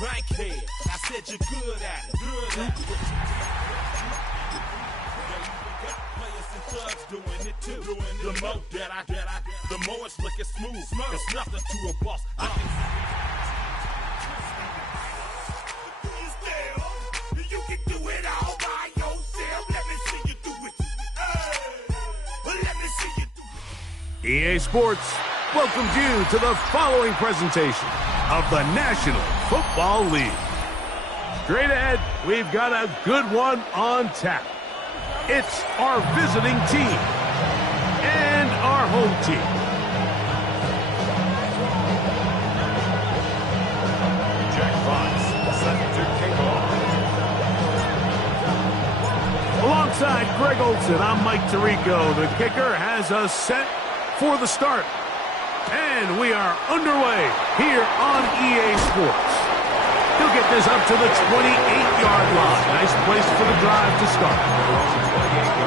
bankhead. I said you're good at it. Good at it. Players and thugs doing it too. The more that I, the more it's looking smooth. It's nothing to a boss. I can you can do it all by yourself. Let me see you do it. Let me see you do it. EA Sports welcomes you to the following presentation of the National Football League. Straight ahead, we've got a good one on tap. It's our visiting team and our home team. Jack Fox, set to kick off. Alongside Greg Olson, I'm Mike Tirico. The kicker has us set for the start. And we are underway here on EA Sports. He'll get this up to the 28-yard line. Nice place for the drive to start.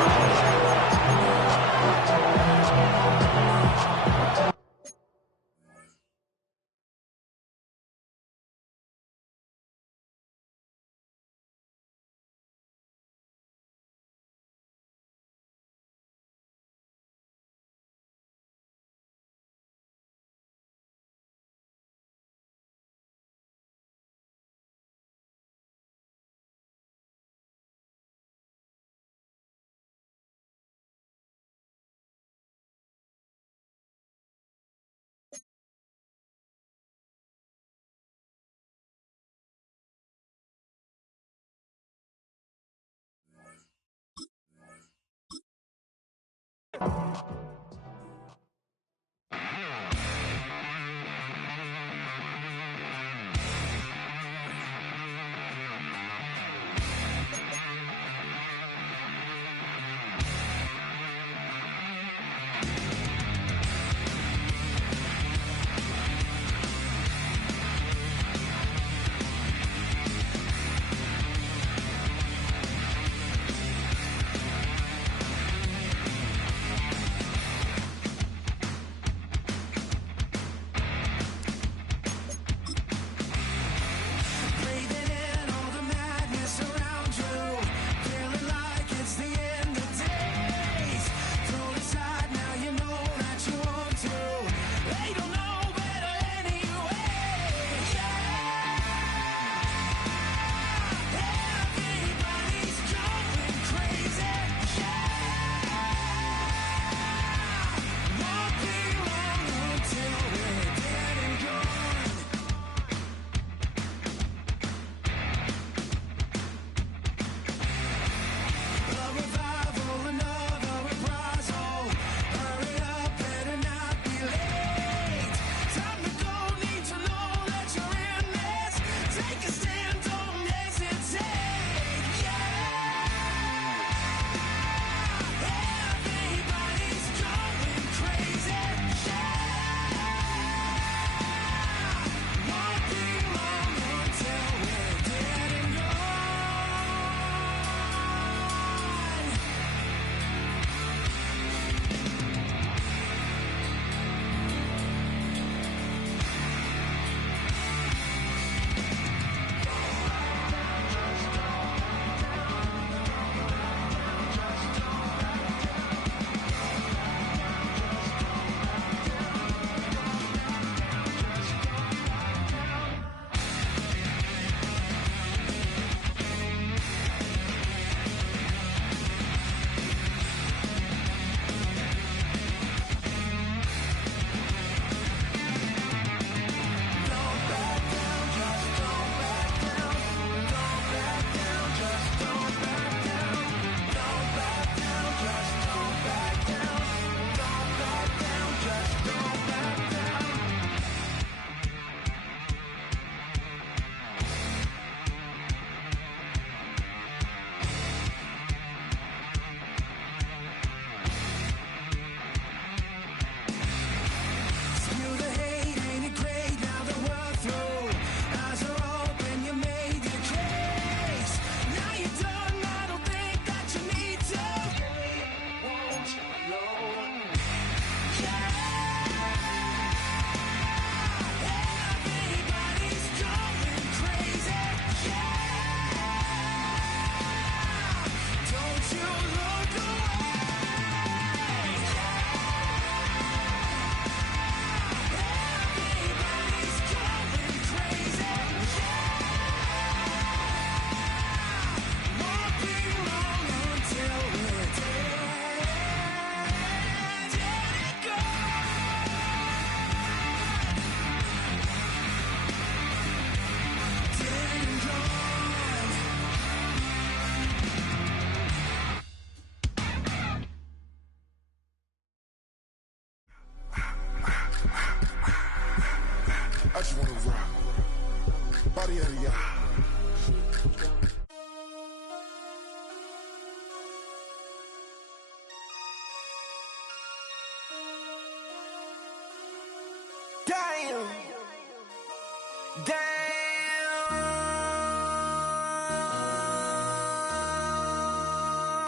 Damn.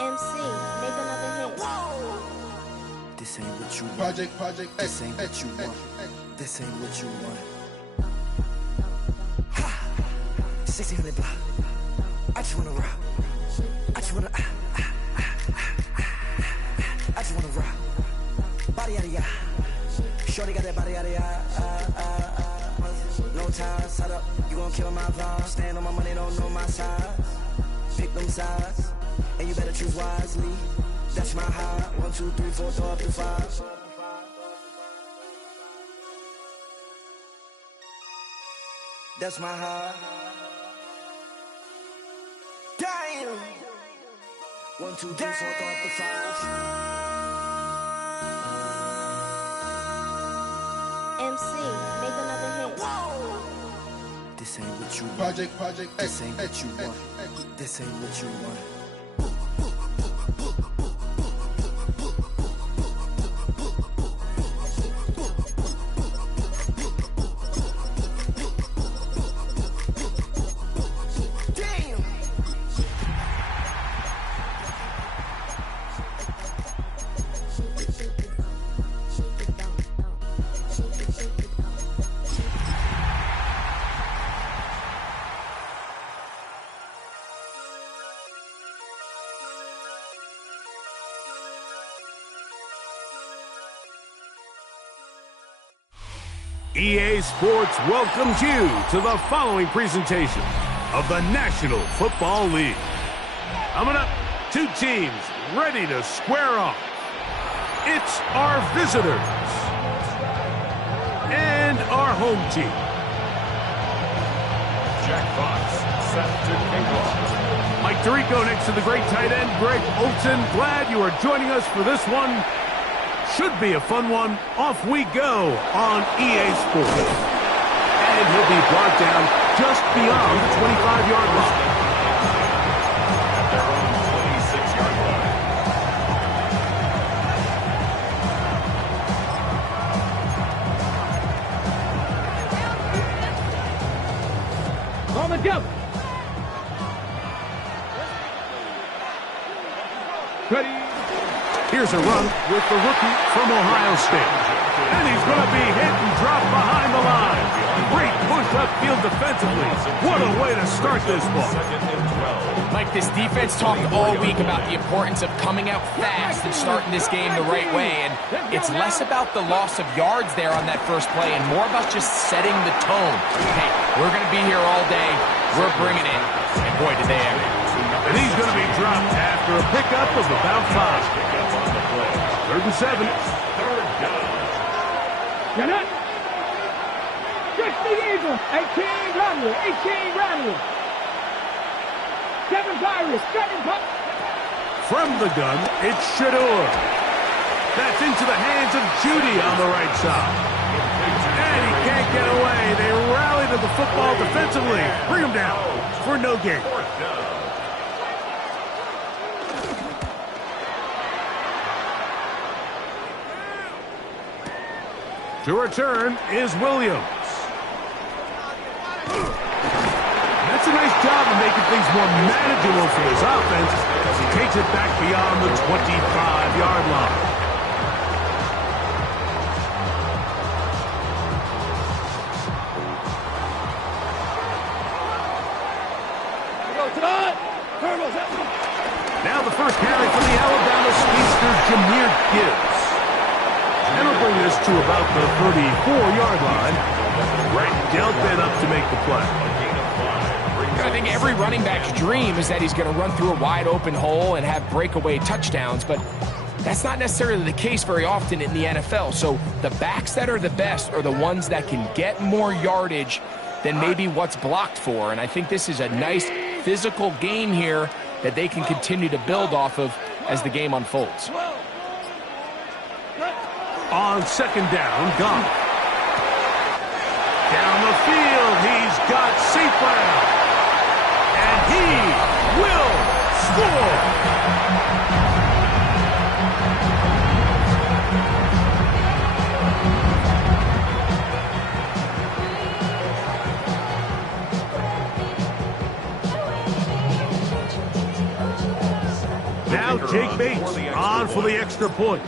MC, make another hit. This ain't what you want. This ain't what you want. This ain't what you want. Ha! 1600 block. I just wanna rock. I just wanna I just wanna rock. Body out of ya. Shorty got that body out of ya. No ties, shut up. You gon' kill my vibe. Stand on my money, don't know my size. Pick them sides, and you better choose wisely. That's my high. 1, 2, 3, 4, throw up to 5. That's my high. Damn. 1, 2, 3, 4, throw up to 5. MC, make another hit. This ain't what you want. This ain't what you want. This ain't what you want. EA Sports welcomes you to the following presentation of the National Football League. Coming up, two teams ready to square off. It's our visitors and our home team. Jack Fox, set to kick off. Mike Tirico next to the great tight end, Greg Olson. Glad you are joining us for this one. Should be a fun one. Off we go on EA Sports. And he'll be brought down just beyond the 25-yard line. At their own 26-yard line. On the jump. Ready. Here's a run with the rookie from Ohio State. And he's going to be hit and dropped behind the line. Great push upfield defensively. What a way to start this ball. Mike, this defense talked all week about the importance of coming out fast and starting this game the right way. And it's less about the loss of yards there on that first play and more about just setting the tone. Hey, we're going to be here all day. We're bringing it. And boy, did they ever. And he's going to be dropped after a pickup of about 5. 3rd and 7. You're not. Just the Eagles. 18 Romney. 18 Romney. 7 Pirates. 7 Pirates. From the gun, it's Shador. That's into the hands of Judy on the right side. And he can't get away. They rally to the football defensively. Bring him down for no gain. To return is Williams. That's a nice job of making things more manageable for his offense as he takes it back beyond the 25-yard line. Now the first carry for the Alabama speedster, Jahmyr Gibbs. And we'll bring this to about the 34-yard line. Brett Delphin up to make the play. I think every running back's dream is that he's going to run through a wide open hole and have breakaway touchdowns, but that's not necessarily the case very often in the NFL. So the backs that are the best are the ones that can get more yardage than maybe what's blocked for. And I think this is a nice physical game here that they can continue to build off of as the game unfolds. On 2nd down, Goff. Down the field, he's got Seifert. score! Now Jake Bates on for the extra point.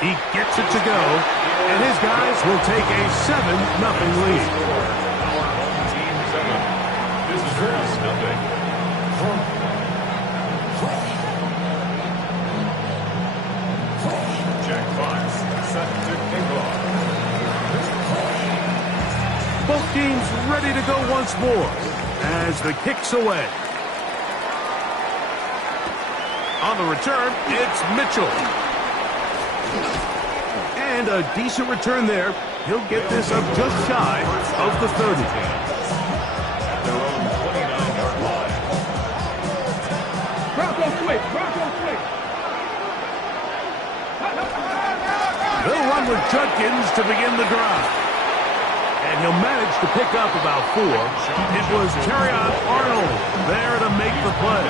He gets it to go, and his guys will take a 7-0 lead. Our home team 7. This is 7-0. Jack Fox set to kick off. Both teams ready to go once more as the kick's away. On the return, it's Mitchell. And a decent return there. He'll get this up just shy of the 30. At their own 29-yard line. Bronco switch. Bronco switch. They'll run with Judkins to begin the drive. And he'll manage to pick up about 4. It was Terrion Arnold there to make the play.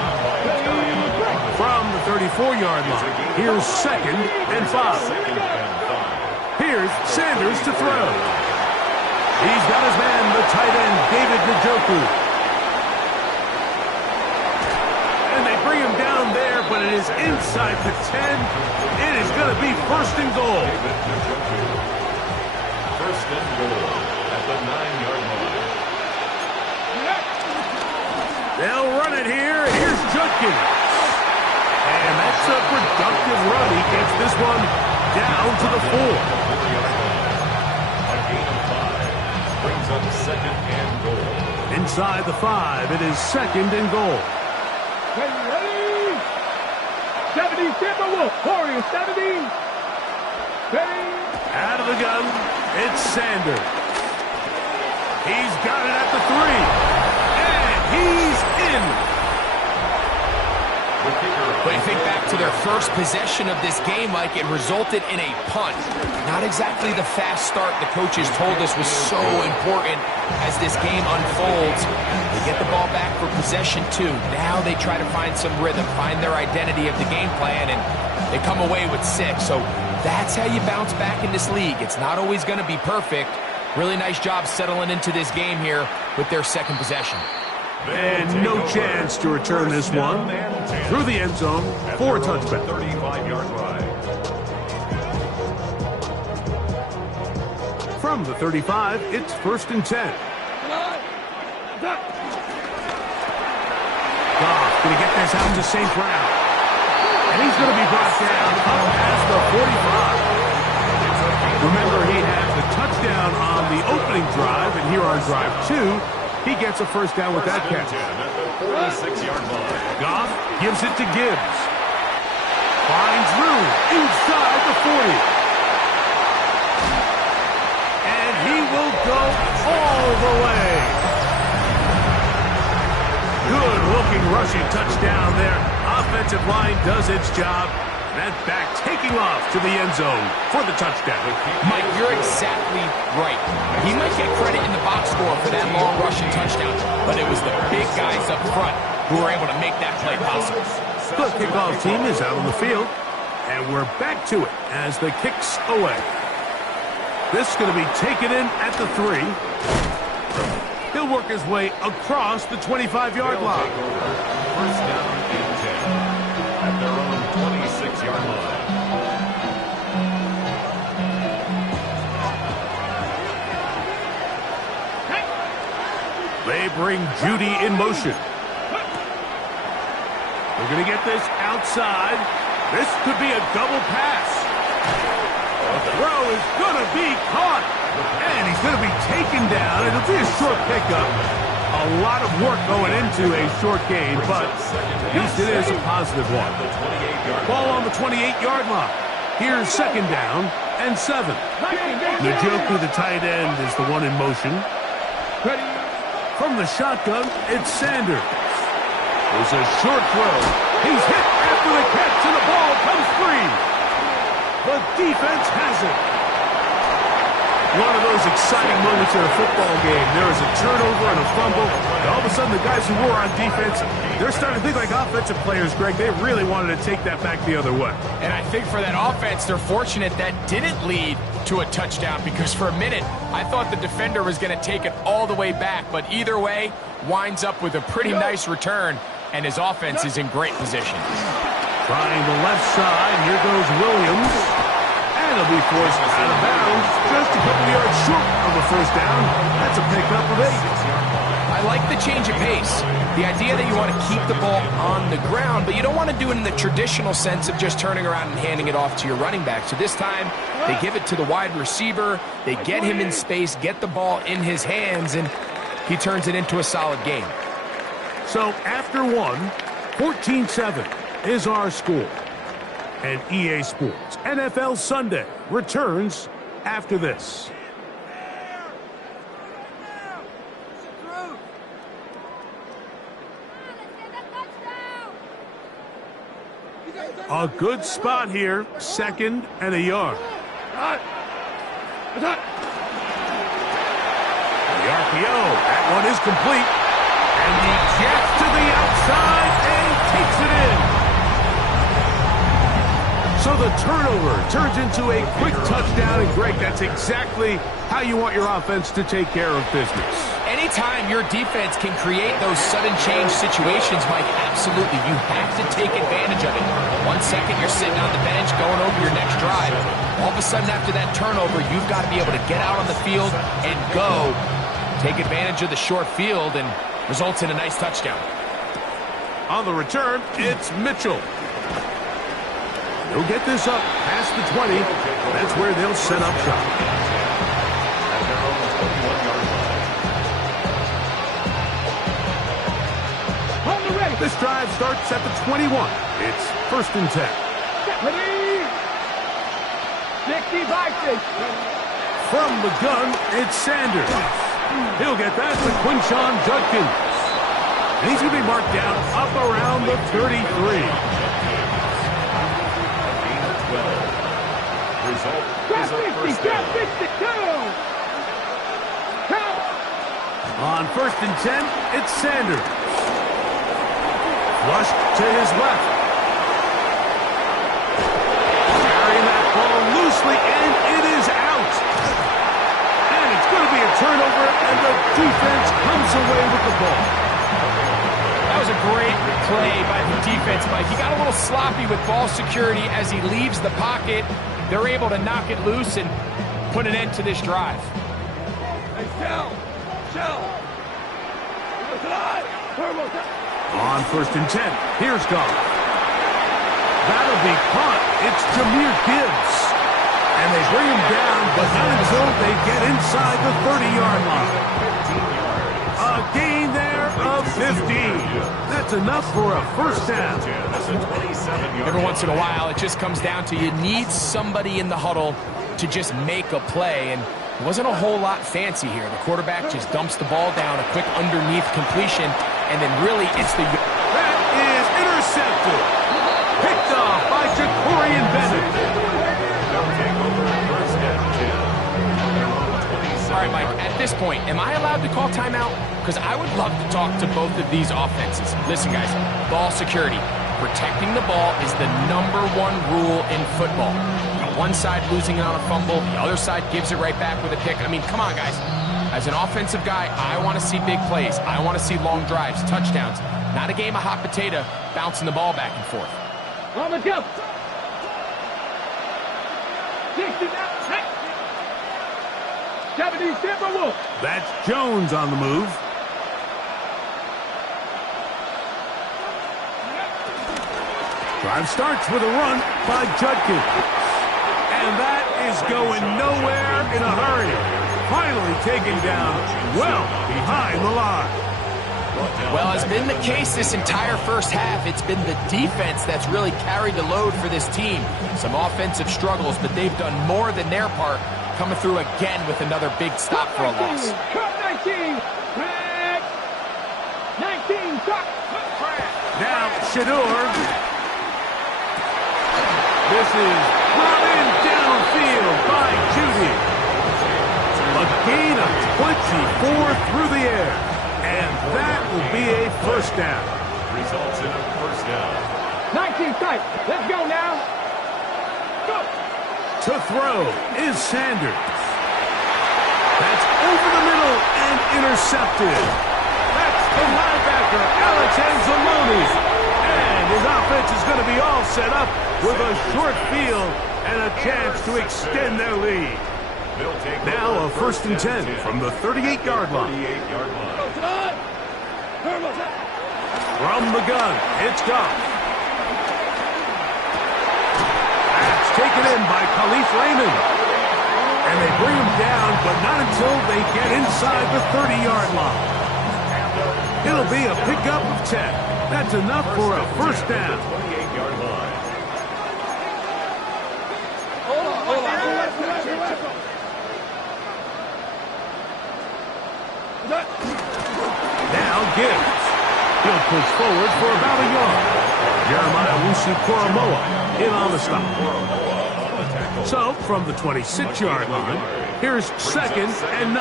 From the 34-yard line, here's 2nd and 5. Here's Sanders to throw. He's got his man, the tight end, David Njoku. And they bring him down there, but it is inside the 10. It is going to be 1st and goal. First and goal at the 9-yard line. They'll run it here. Here's Judkins. And that's a productive run. He gets this one down to the 4. A gain of 5 brings up 2nd and goal. Inside the 5, it is 2nd and goal. Ready? 70 Timberwolf. Warriors 70. Ready? Out of the gun, it's Sanders. He's got it at the 3. And he's in. But you think back to their first possession of this game, Mike, it resulted in a punt. Not exactly the fast start the coaches told us was so important as this game unfolds. They get the ball back for possession 2. Now they try to find some rhythm, find their identity of the game plan, and they come away with 6. So that's how you bounce back in this league. It's not always going to be perfect. Really nice job settling into this game here with their 2nd possession. And no chance to return this one through the end zone for a touchback. 35-yard line. From the 35, it's 1st and 10. Goff going to get this out to St. Brown. And he's going to be brought down up past the 45. Remember, he had the touchdown on the opening drive, and here on drive 2, he gets a 1st down with that catch. At the 46-yard line. Goff gives it to Gibbs. Finds room inside the 40. And he will go all the way. Good-looking rushing touchdown there. Offensive line does its job. That back taking off to the end zone for the touchdown. Mike, you're exactly right. He might get credit in the box score for that long rushing touchdown, but it was the big guys up front who were able to make that play possible. The kickoff team is out on the field, and we're back to it as the kick's away. This is going to be taken in at the 3. He'll work his way across the 25-yard line. First down and 10 at their own 26-yard line. They bring Judy in motion. They're going to get this outside. This could be a double pass. The throw is going to be caught. And he's going to be taken down. It'll be a short pickup. A lot of work going into a short gain, but at least it is a positive one. Ball on the 28-yard line. Here's 2nd down and 7. Njoku, the tight end, is the one in motion. From the shotgun, it's Sanders. There's a short throw. He's hit after the catch, and the ball comes free. The defense has it. One of those exciting moments in a football game. There is a turnover and a fumble. And all of a sudden, the guys who were on defense, they're starting to think like offensive players, Greg. They really wanted to take that back the other way. And I think for that offense, they're fortunate that didn't lead to a touchdown, because for a minute, I thought the defender was going to take it all the way back. But either way, winds up with a pretty nice return, and his offense is in great position. Trying the left side. Here goes Williams. And he'll be forced out of bounds just a couple yards short of the first down. That's a pickup of 8. I like the change of pace. The idea that you want to keep the ball on the ground, but you don't want to do it in the traditional sense of just turning around and handing it off to your running back. So this time, they give it to the wide receiver. They get him in space, get the ball in his hands, and he turns it into a solid game. So after 14-7 is our score. And EA Sports NFL Sunday returns after this. A good spot here, 2nd and a yard. The RPO, that one is complete. And he jets to the outside and takes it in. So the turnover turns into a quick touchdown, and Greg, that's exactly how you want your offense to take care of business. Anytime your defense can create those sudden change situations, Mike, absolutely, you have to take advantage of it. 1 second, you're sitting on the bench going over your next drive. All of a sudden, after that turnover, you've got to be able to get out on the field and go. Take advantage of the short field, and results in a nice touchdown. On the return, it's Mitchell. He'll get this up past the 20. That's where they'll set up shop. This drive starts at the 21. It's 1st and 10. Ready? 65. From the gun, it's Sanders. He'll get that to Quinshon Judkins. And he's going to be marked down up around the 33. On 1st and 10, it's Sanders. Flushed to his left. Carrying that ball loosely, and it is out. And it's going to be a turnover, and the defense comes away with the ball. That was a great play by the defense, Mike. He got a little sloppy with ball security as he leaves the pocket. They're able to knock it loose and put an end to this drive. Hey, Shell! On 1st and 10, here's Goff. That'll be caught. It's Jahmyr Gibbs. And they bring him down, but not until they get inside the 30-yard line. A gain there of 15. That's enough for a first down. Every once in a while, it just comes down to you need somebody in the huddle to just make a play, and it wasn't a whole lot fancy here. The quarterback just dumps the ball down, a quick underneath completion, and then really it's the... That is intercepted. Picked off by Jacorian Bennett. All right, Mike, at this point, am I allowed to call timeout? Because I would love to talk to both of these offenses. Listen, guys, ball security. Protecting the ball is the #1 rule in football. One side losing on a fumble, the other side gives it right back with a pick. I mean, come on, guys. As an offensive guy, I want to see big plays. I want to see long drives, touchdowns. Not a game of hot potato bouncing the ball back and forth. On the jump. 70 Wolf. That's Jones on the move. Drive starts with a run by Judkins. And that is going nowhere in a hurry. Finally taken down well behind the line. Well, as been the case this entire first half, it's been the defense that's really carried the load for this team. Some offensive struggles, but they've done more than their part, coming through again with another big stop for a loss. 19. 19. Now, Shador. This is brought in downfield by Judy. A gain of 24 through the air. And that will be a first down. Results in a first down. 19 tight. Let's go now. Go. To throw is Sanders. That's over the middle and intercepted. That's the linebacker, Alex Anzalone. And his offense is going to be all set up with a short field and a chance to extend their lead. Now a 1st and 10 from the 38-yard line. From the gun, it's Goff. That's taken in by Khalif Raymond. And they bring him down, but not until they get inside the 30-yard line. It'll be a pickup of 10. That's enough for a first down. Now Gibbs. He'll push forward for about a yard. Jeremiah Wusu-Koromoa in on the stop. So, from the 26-yard line, here's 2nd and 9.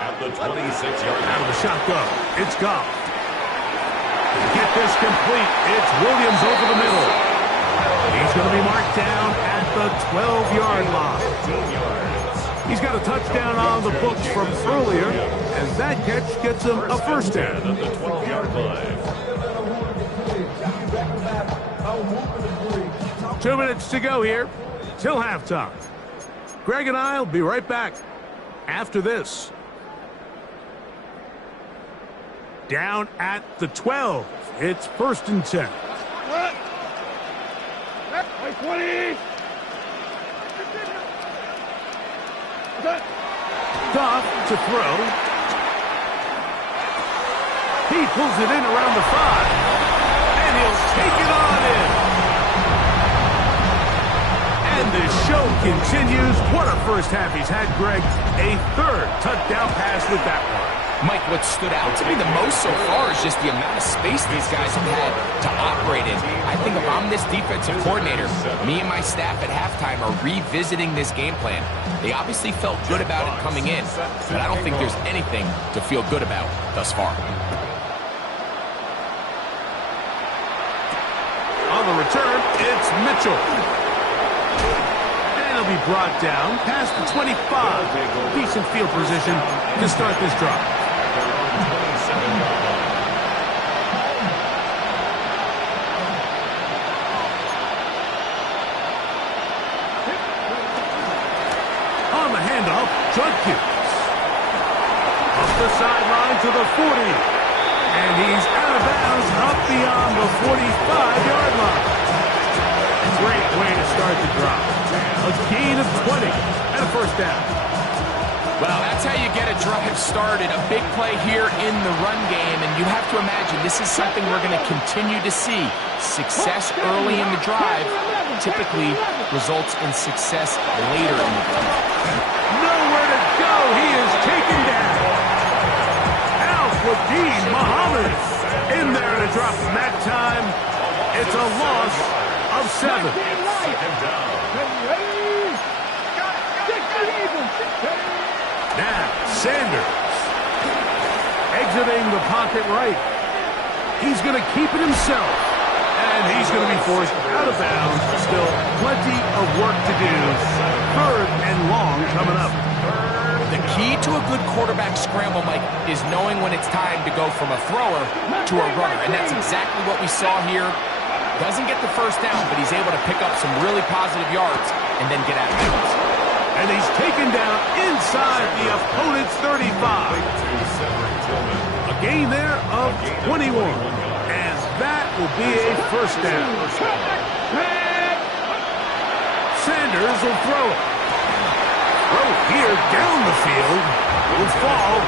At the 26-yard line. Out of the shotgun, it's Goff. To get this complete, it's Williams over the middle. He's going to be marked down at the 12-yard line. He's got a touchdown on the books from earlier, and that catch gets him a first down. At the 12-yard line. 2 minutes to go here till halftime. Greg and I will be right back after this. Down at the 12. It's 1st and 10. 20. Goff to throw. He pulls it in around the 5. And he'll take it on in. And the show continues. What a first half he's had, Greg. A 3rd touchdown pass with that one. Mike, what stood out to me the most so far is just the amount of space these guys have had to operate in. I think if I'm this defensive coordinator, me and my staff at halftime are revisiting this game plan. They obviously felt good about it coming in, but I don't think there's anything to feel good about thus far. On the return, it's Mitchell. And he'll be brought down past the 25. Decent field position to start this drive. On the handoff, Judkins. Up the sideline to the 40. And he's out of bounds up beyond the 45-yard line. Great way to start the drive. A gain of 20 and a first down. Well, that's how you get a drive started. A big play here in the run game, and you have to imagine this is something we're going to continue to see. Success early in the drive typically results in success later in the drive. Nowhere to go. He is taken down. Al-Quadin Muhammad in there to drop him that time. It's a loss of 7. Now, Sanders exiting the pocket right. He's going to keep it himself. And he's going to be forced out of bounds. Still plenty of work to do. 3rd and long coming up. The key to a good quarterback scramble, Mike, is knowing when it's time to go from a thrower to a runner. And that's exactly what we saw here. Doesn't get the first down, but he's able to pick up some really positive yards and then get out of bounds. And he's taken down inside the opponent's 35. A gain there of 21. And that will be a first down. Sanders will throw it. Throw here down the field. Will fall.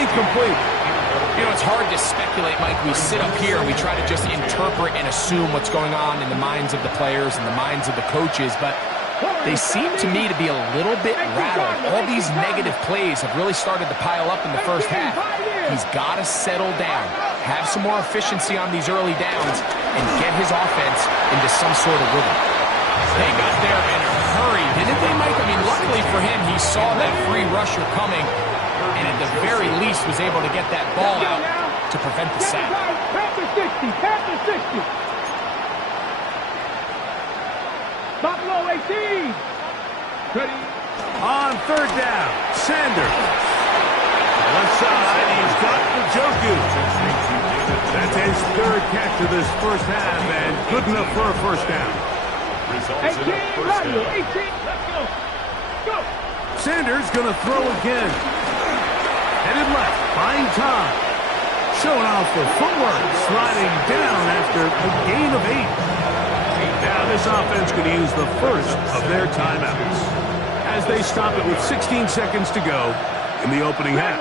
Incomplete. You know, it's hard to speculate, Mike. We sit up here and we try to just interpret and assume what's going on in the minds of the players and the minds of the coaches, but they seem to me to be a little bit rattled. All these negative plays have really started to pile up in the first half. He's got to settle down, have some more efficiency on these early downs, and get his offense into some sort of rhythm. They got their winner. hurry, didn't they, Mike? I mean, luckily for him, he saw that free rusher coming, and at the very least was able to get that ball out to prevent the sack. Panther 60, Panther 60. Buffalo 18. Ready. On third down, Sanders. Left side, he's got the Njoku. That's his third catch of this first half, and good enough for a first down. 18, radio, 18, let's go. Go. Sanders gonna throw again. Headed left, buying time. Showing off the footwork, sliding down after a gain of 8. Now this offense going to use the first of their timeouts as they stop it with 16 seconds to go in the opening half.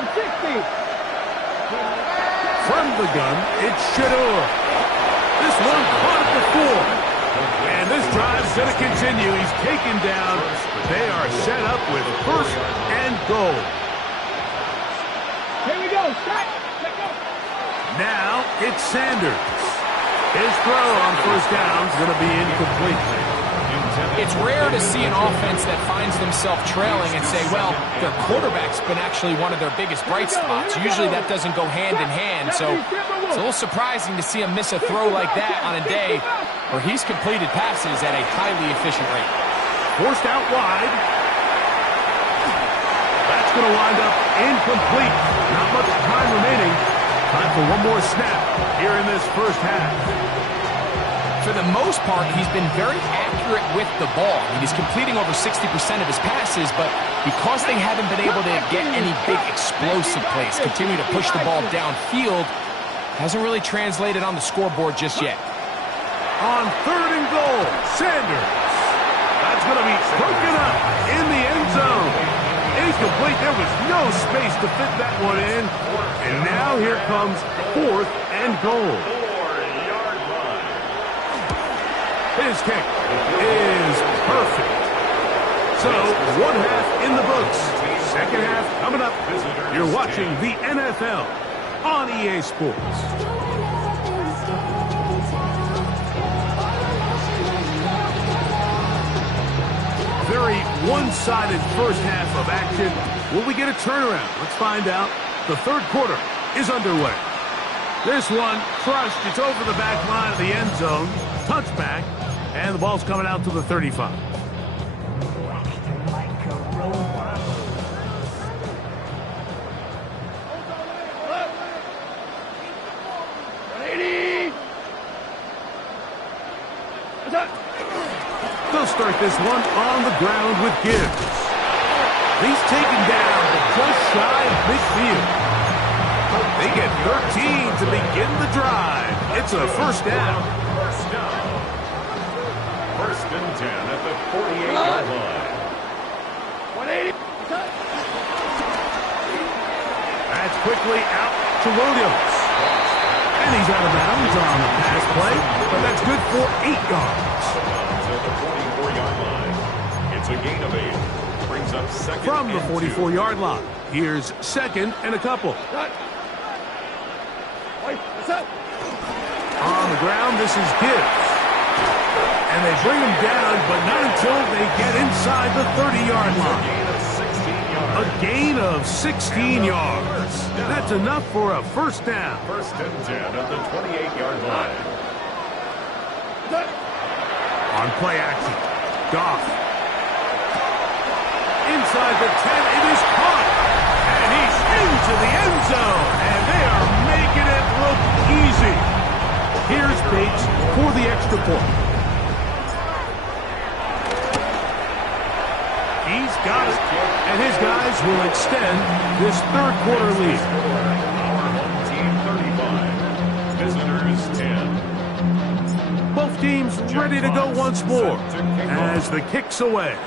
From the gun, it's Shador. This one caught at the 4. And this drive's going to continue. He's taken down. They are set up with first and goal. Here we go. Shot. Let's go. Now it's Sanders. His throw on first down is going to be incomplete. It's rare to see an offense that finds themselves trailing and say, well, their quarterback's been actually one of their biggest bright spots. Usually that doesn't go hand in hand, so it's a little surprising to see him miss a throw like that on a day where he's completed passes at a highly efficient rate. Forced out wide. That's going to wind up incomplete. Not much time remaining. Time for one more snap here in this first half. For the most part, he's been very accurate with the ball. I mean, he's completing over 60% of his passes, but because they haven't been able to get any big explosive plays, continue to push the ball downfield, hasn't really translated on the scoreboard just yet. On third and goal, Sanders. That's going to be broken up in the end zone. Incomplete. There was no space to fit that one in. And now here comes fourth and goal. His kick is perfect. So, one half in the books. Second half coming up. You're watching the NFL on EA Sports. Very one-sided first half of action. Will we get a turnaround? Let's find out. The third quarter is underway. This one crushed. It's over the back line of the end zone. Touchback. And the ball's coming out to the 35. They'll start this one on the ground with Gibbs. He's taken down just shy of midfield. They get 13 to begin the drive. It's a first down. First and 10 at the 48-yard line. 180. That's quickly out to Williams. And he's out of bounds on the pass play, but that's good for 8 yards. To the 44-yard line. It's a gain of 8. Brings up second From the and 44-yard line, here's second and a couple. On the ground, this is Gibbs. And they bring him down, but not until they get inside the 30-yard line. A gain of 16 yards. That's enough for a first down. First and 10 at the 28-yard line. On play action, Goff. Inside the 10, it is caught. And he's into the end zone. And they are making it look easy. Here's Bates for the extra point. He's got it, and his guys will extend this third quarter lead. Our home team 35, visitors 10. Both teams ready to go once more as the kick's away.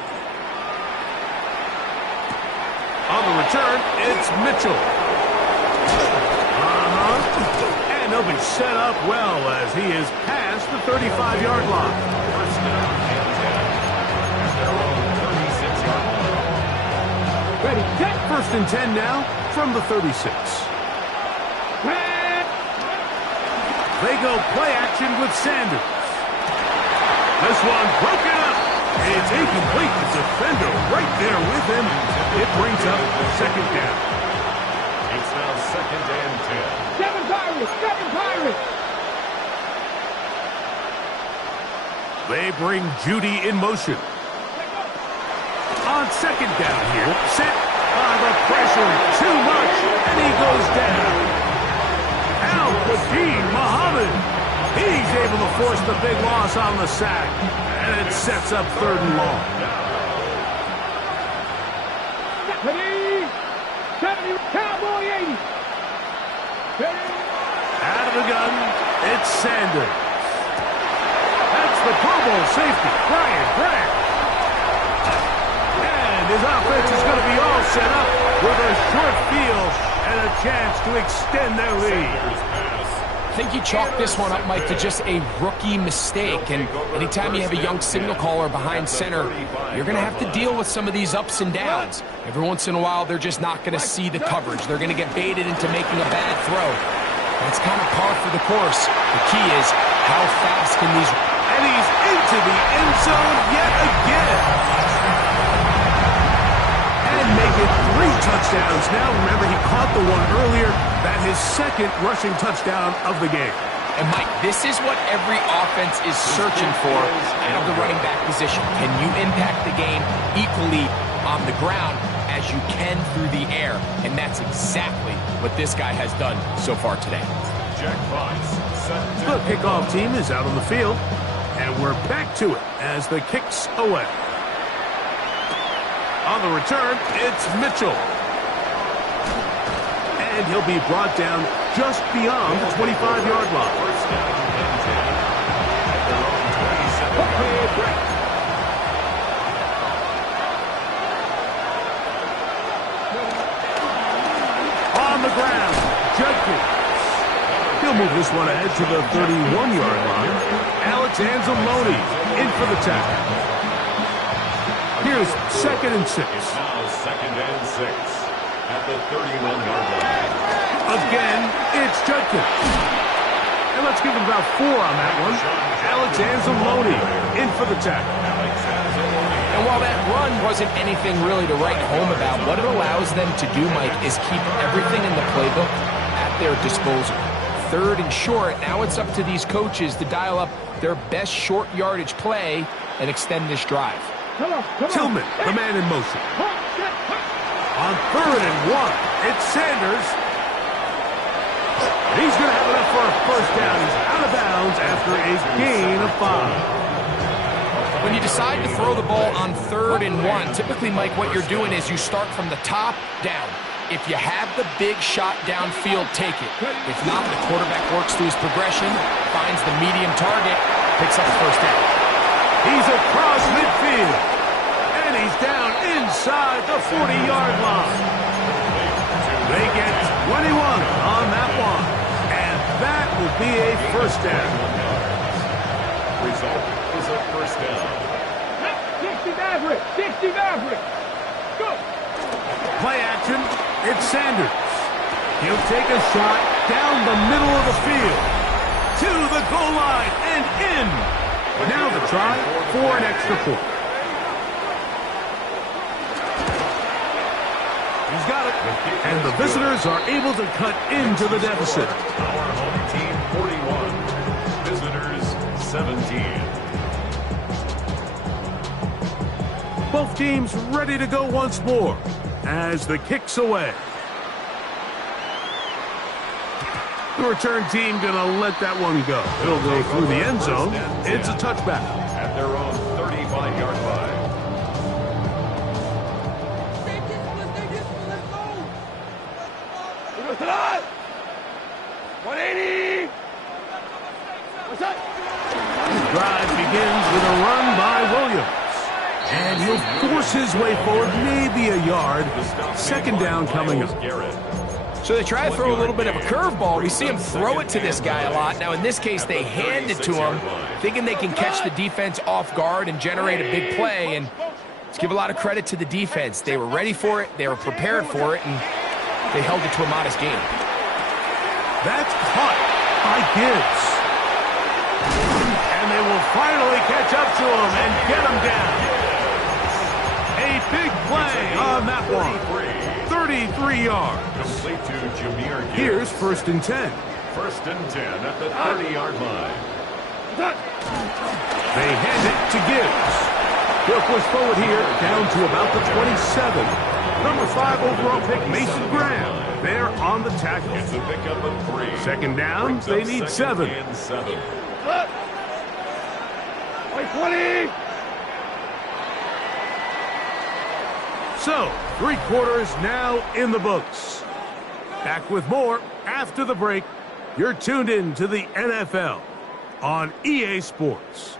On the return, it's Mitchell. And they'll be set up well as he is past the 35-yard line. First down and 10 at their own 36-yard line. Ready, get first and 10 now from the 36. They go play action with Sanders. This one broken up, It's incomplete. The defender right there with him. It brings up second down. It's now 2nd and 10. 7 Pirates! 7 Pirates! They bring Judy in motion. On second down here, set. The pressure, too much, and he goes down. Al-Qadim Muhammad. He's able to force the big loss on the sack, and it sets up 3rd and long. 70, Cowboy 80. Out of the gun, it's Sanders. That's the Pro Bowl safety, Brian Grant. And his offense is going to be all set up with a short field and a chance to extend their lead. I think you chalk this one up, Mike, to just a rookie mistake. And anytime you have a young signal caller behind center, you're going to have to deal with some of these ups and downs. Every once in a while, they're just not going to see the coverage. They're going to get baited into making a bad throw. That's kind of par for the course. The key is how fast can these... And he's into the end zone yet again. And make it 3 touchdowns now. Remember, he caught the one earlier. That his 2nd rushing touchdown of the game. And, Mike, this is what every offense is searching for out of the running back position. Can you impact the game equally on the ground as you can through the air? And that's exactly what this guy has done so far today. Jack Fox set to... The kickoff team is out on the field. And we're back to it as the kick's away. On the return, it's Mitchell. And he'll be brought down just beyond the 25-yard line. 1st down and 10. At their own 27. On the ground, Judkins. He'll move this one ahead to the 31-yard line. Alex Anzalone in for the tackle. Here's 2nd and 6. It's now 2nd and 6 at the 31-yard line. Again, it's Judkins. And let's give him about 4 on that one. Alex Anzalone in for the tackle. And while that run wasn't anything really to write home about, what it allows them to do, Mike, is keep everything in the playbook at their disposal. 3rd and short, now it's up to these coaches to dial up their best short yardage play and extend this drive. Come on. Tillman, the man in motion. On 3rd and 1, it's Sanders. He's going to have enough for a 1st down. He's out of bounds after a gain of 5. When you decide to throw the ball on 3rd and 1, typically, Mike, what you're doing is you start from the top down. If you have the big shot downfield, take it. If not, the quarterback works through his progression, finds the medium target, picks up the 1st down. He's across midfield. And he's down inside the 40-yard line. They get 21 on that one. And that will be a 1st down. Result is a 1st down. 60 Maverick! 60 Maverick! Go! Play action, it's Sanders. He'll take a shot down the middle of the field. To the goal line and in. Now the try for an extra point. He's got it. And the visitors are able to cut into the deficit. Our home team 41. Visitors 17. Both teams ready to go once more as the kick's away. The return team going to let that one go. It'll go through the end zone. It's a touchback. At their own 35-yard line. Tonight! 180! What's that? The drive begins with a run by Williams. And he'll force his way forward, maybe a yard. 2nd down coming up. So they try to throw a little bit of a curveball. We see him throw it to this guy a lot. Now, in this case, they hand it to him, thinking they can catch the defense off guard and generate a big play. And let's give a lot of credit to the defense. They were ready for it, they were prepared for it, and they held it to a modest gain. That's caught by Gibbs. And they will finally catch up to him and get him down. A big play on that one. 33 yards. Complete to Jameer Gibbs. Here's 1st and 10. 1st and 10 at the 30-yard line. They hand it to Gibbs. He'll push forward here down to about the 27. Number 5 overall pick, Mason Graham. They're on the tackle. It's a pickup of 3. 2nd down, they need 7. And 7. 20. So, 3 quarters now in the books. Back with more after the break. You're tuned in to the NFL on EA Sports.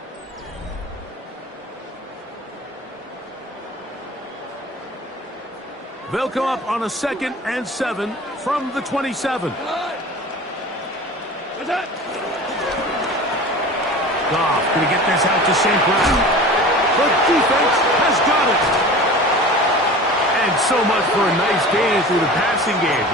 They'll come up on a 2nd and 7 from the 27. Goff going to get this out to St. Brown. The defense has got it. And so much for a nice gain through the passing game.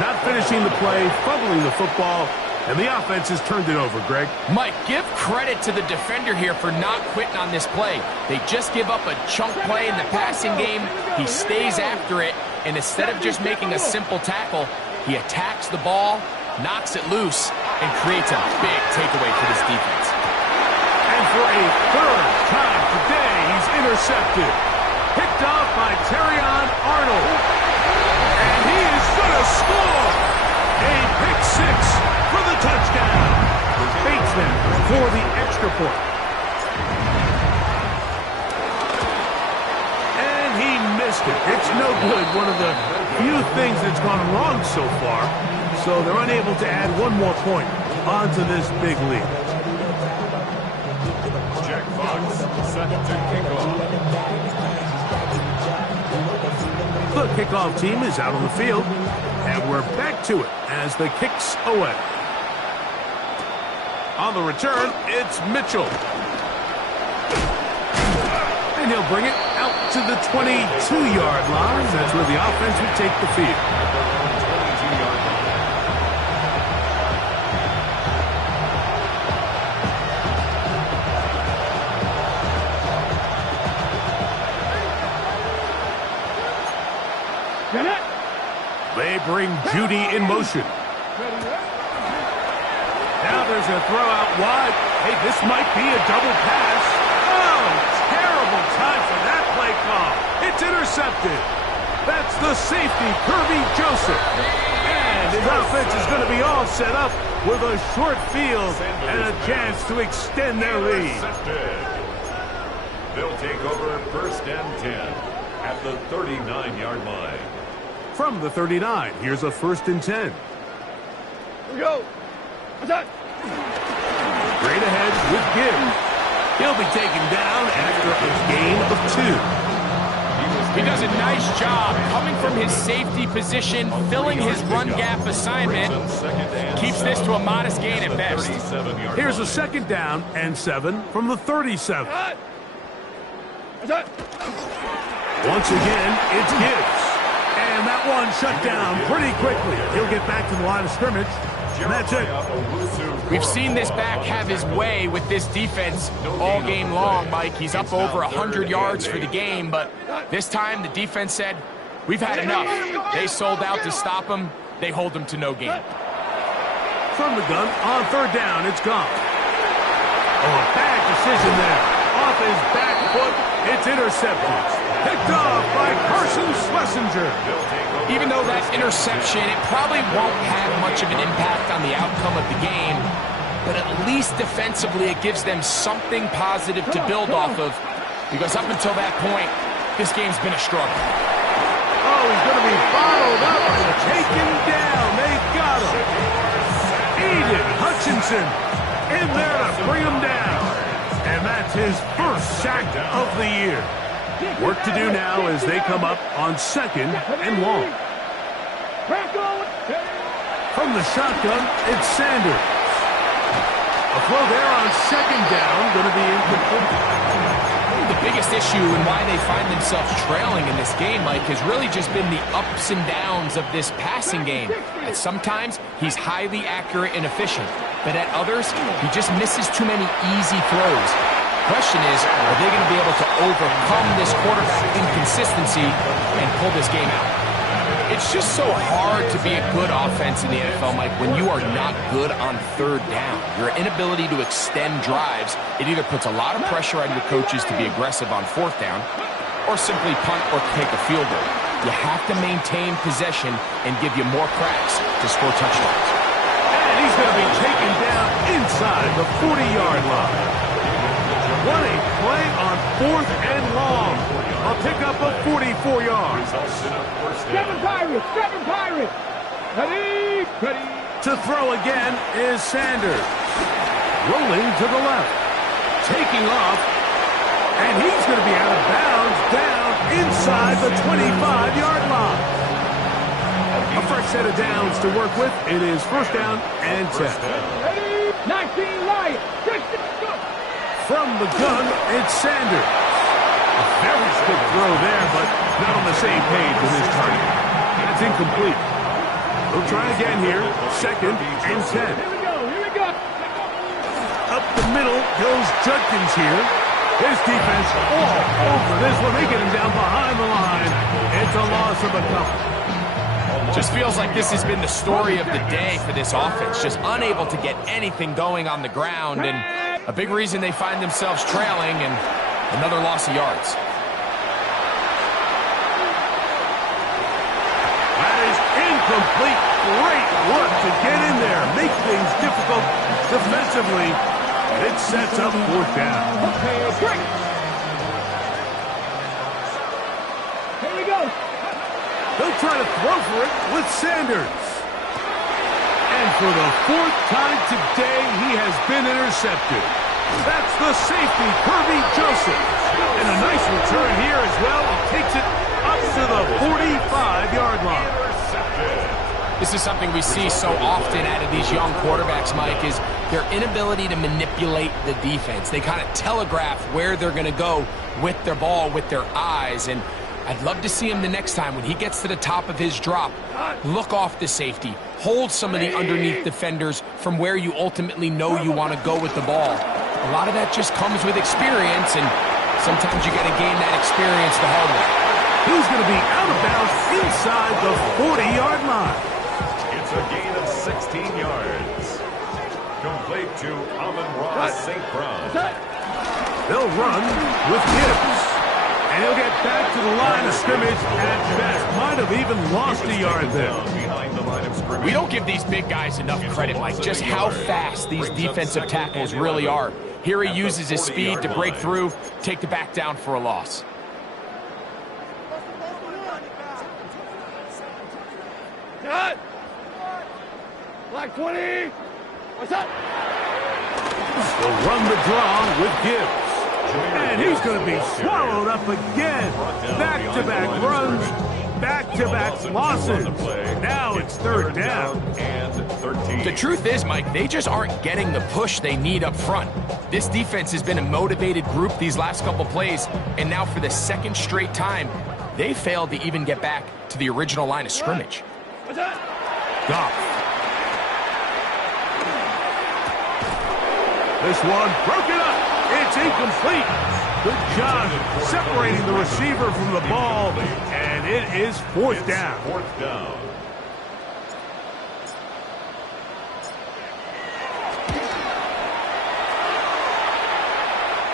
Not finishing the play, fumbling the football, and the offense has turned it over, Greg. Mike, give credit to the defender here for not quitting on this play. They just give up a chunk play in the passing game. He stays after it, and instead of just making a simple tackle, he attacks the ball, knocks it loose, and creates a big takeaway for this defense. And for a 3rd time today, he's intercepted. Picked off by Terrion Arnold. And he is going to score. A pick 6 for the touchdown. Bates them for the extra point. And he missed it. It's no good. One of the few things that's gone wrong so far. So they're unable to add one more point onto this big lead. Jack Fox set to kick off. The kickoff team is out on the field, and we're back to it as the kick's away. On the return, it's Mitchell. And he'll bring it out to the 22-yard line. That's where the offense will take the field. 22-yard line. They bring Judy in motion. Now there's a throw out wide. Hey, this might be a double pass. Oh, terrible time for that play call. It's intercepted. That's the safety, Kirby Joseph. And his offense is going to be all set up with a short field and a chance to extend their lead. They'll take over 1st and 10 at the 39-yard line. From the 39, here's a 1st and 10. Here we go. Attack. Straight ahead with Gibbs. He'll be taken down after a gain of 2. He does a nice job coming from his safety position, filling his run gap assignment. Keeps this to a modest gain at best. Here's a 2nd down and 7 from the 37. Attack. Once again, it's Gibbs. And that one shut down pretty quickly. He'll get back to the line of scrimmage, and that's it. We've seen this back have his way with this defense all game long, Mike. He's up over 100 yards for the game, but this time the defense said, we've had enough. They sold out to stop him. They hold him to no gain. From the gun, on 3rd down, it's gone. Oh, a bad decision there. Off his back foot, it's intercepted. Picked off by Carson Schlesinger. Even though that interception, it probably won't have much of an impact on the outcome of the game, but at least defensively it gives them something positive to build off of, because up until that point, this game's been a struggle. Oh, he's going to be followed up and taken down. They've got him. Aiden Hutchinson in there to bring him down. And that's his 1st sack of the year. Work to do now as they come up on 2nd and long. From the shotgun, it's Sanders. A throw there on 2nd down, going to be incomplete. The biggest issue and why they find themselves trailing in this game, Mike, has really just been the ups and downs of this passing game. And sometimes he's highly accurate and efficient, but at others, he just misses too many easy throws. question is, are they going to be able to overcome this quarterback inconsistency and pull this game out? It's just so hard to be a good offense in the NFL, Mike, when you are not good on third down. Your inability to extend drives, it either puts a lot of pressure on your coaches to be aggressive on fourth down or simply punt or take a field goal. You have to maintain possession and give you more cracks to score touchdowns. And he's going to be taken down inside the 40-yard line. What a play on fourth and long. A pickup of 44 yards. Seven Pirates. Ready. To throw again is Sanders. Rolling to the left. Taking off. And he's going to be out of bounds down inside the 25-yard line. A fresh set of downs to work with. It is first down and 10. Ready. 19 Lions. From the gun, it's Sanders. A very quick throw there, but not on the same page with his target. That's incomplete. We'll try again here. Second and 10. Here we go. Up the middle goes Judkins here. His defense all over this one. They get him down behind the line. It's a loss of a couple. Just feels like this has been the story of the day for this offense. Just unable to get anything going on the ground, and a big reason they find themselves trailing, and another loss of yards. That is incomplete. Great work to get in there. Make things difficult defensively. And it sets up fourth down. Great. Here we go. They'll try to throw for it with Sanders. And for the fourth time today, he has been intercepted. That's the safety, Kirby Joseph. And a nice return here as well. He takes it up to the 45-yard line. This is something we see so often out of these young quarterbacks, Mike, is their inability to manipulate the defense. They kind of telegraph where they're going to go with their ball, with their eyes. And I'd love to see him the next time when he gets to the top of his drop. Look off the safety. Hold some of the underneath defenders from where you ultimately know you want to go with the ball. A lot of that just comes with experience, and sometimes you got to gain that experience the hard way. He's going to be out of bounds inside the 40-yard line. It's a gain of 16 yards. Complete to Amon-Ra St. Brown. They'll run with Gibbs. And he'll get back to the line of scrimmage at best. Might have even lost a yard there. Behind the line of scrimmage. We don't give these big guys enough credit, Mike, just how fast these defensive tackles really are. Here he uses his speed to break through, take the back down for a loss. Black 20. What's up? They'll run the draw with Gibbs. And he's going to be swallowed up again. Back-to-back runs, back-to-back losses. Now it's third down. The truth is, Mike, they just aren't getting the push they need up front. This defense has been a motivated group these last couple plays, and now for the second straight time, they failed to even get back to the original line of scrimmage. Goff. This one broken up. It's incomplete. Good job separating the receiver from the ball, and it is fourth down. Fourth down.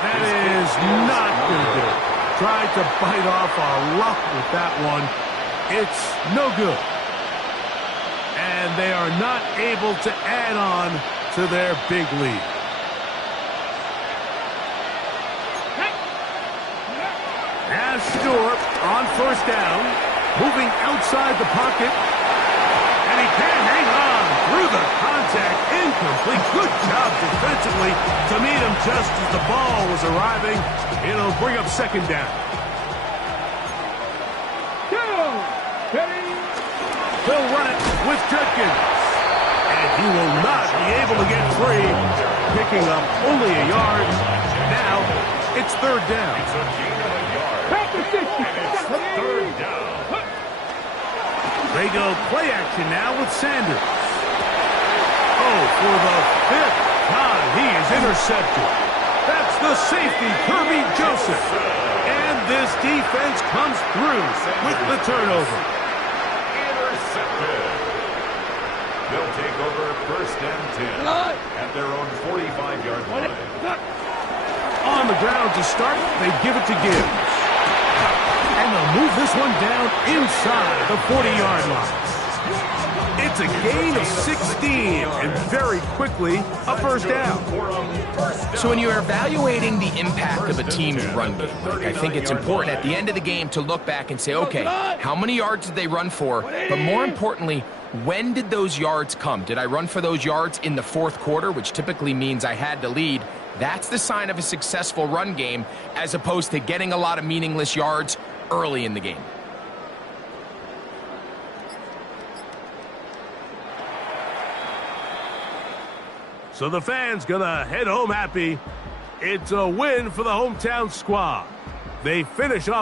That is not going to do it. Tried to bite off a lot with that one. It's no good. And they are not able to add on to their big lead. As Stewart on first down, moving outside the pocket, and he can't hang on through the contact, incomplete. Good job defensively to meet him just as the ball was arriving. It'll bring up second down. They'll run it with Judkins, and he will not be able to get free, picking up only a yard. Now it's third down. It's a gain of a yard. Third down. They go play action now with Sanders. Oh, for the fifth time, he is intercepted. That's the safety, Kirby Joseph. And this defense comes through with the turnover. Intercepted. They'll take over 1st and 10 at their own 45-yard line. On the ground to start, they give it to Gibbs. And they'll move this one down inside the 40-yard line. It's a gain of 16, and very quickly, a first down. So when you're evaluating the impact of a team's run game, I think it's important at the end of the game to look back and say, okay, how many yards did they run for? But more importantly, when did those yards come? Did I run for those yards in the 4th quarter, which typically means I had to lead? That's the sign of a successful run game, as opposed to getting a lot of meaningless yards early in the game. So the fans gonna head home happy. It's a win for the hometown squad. They finish off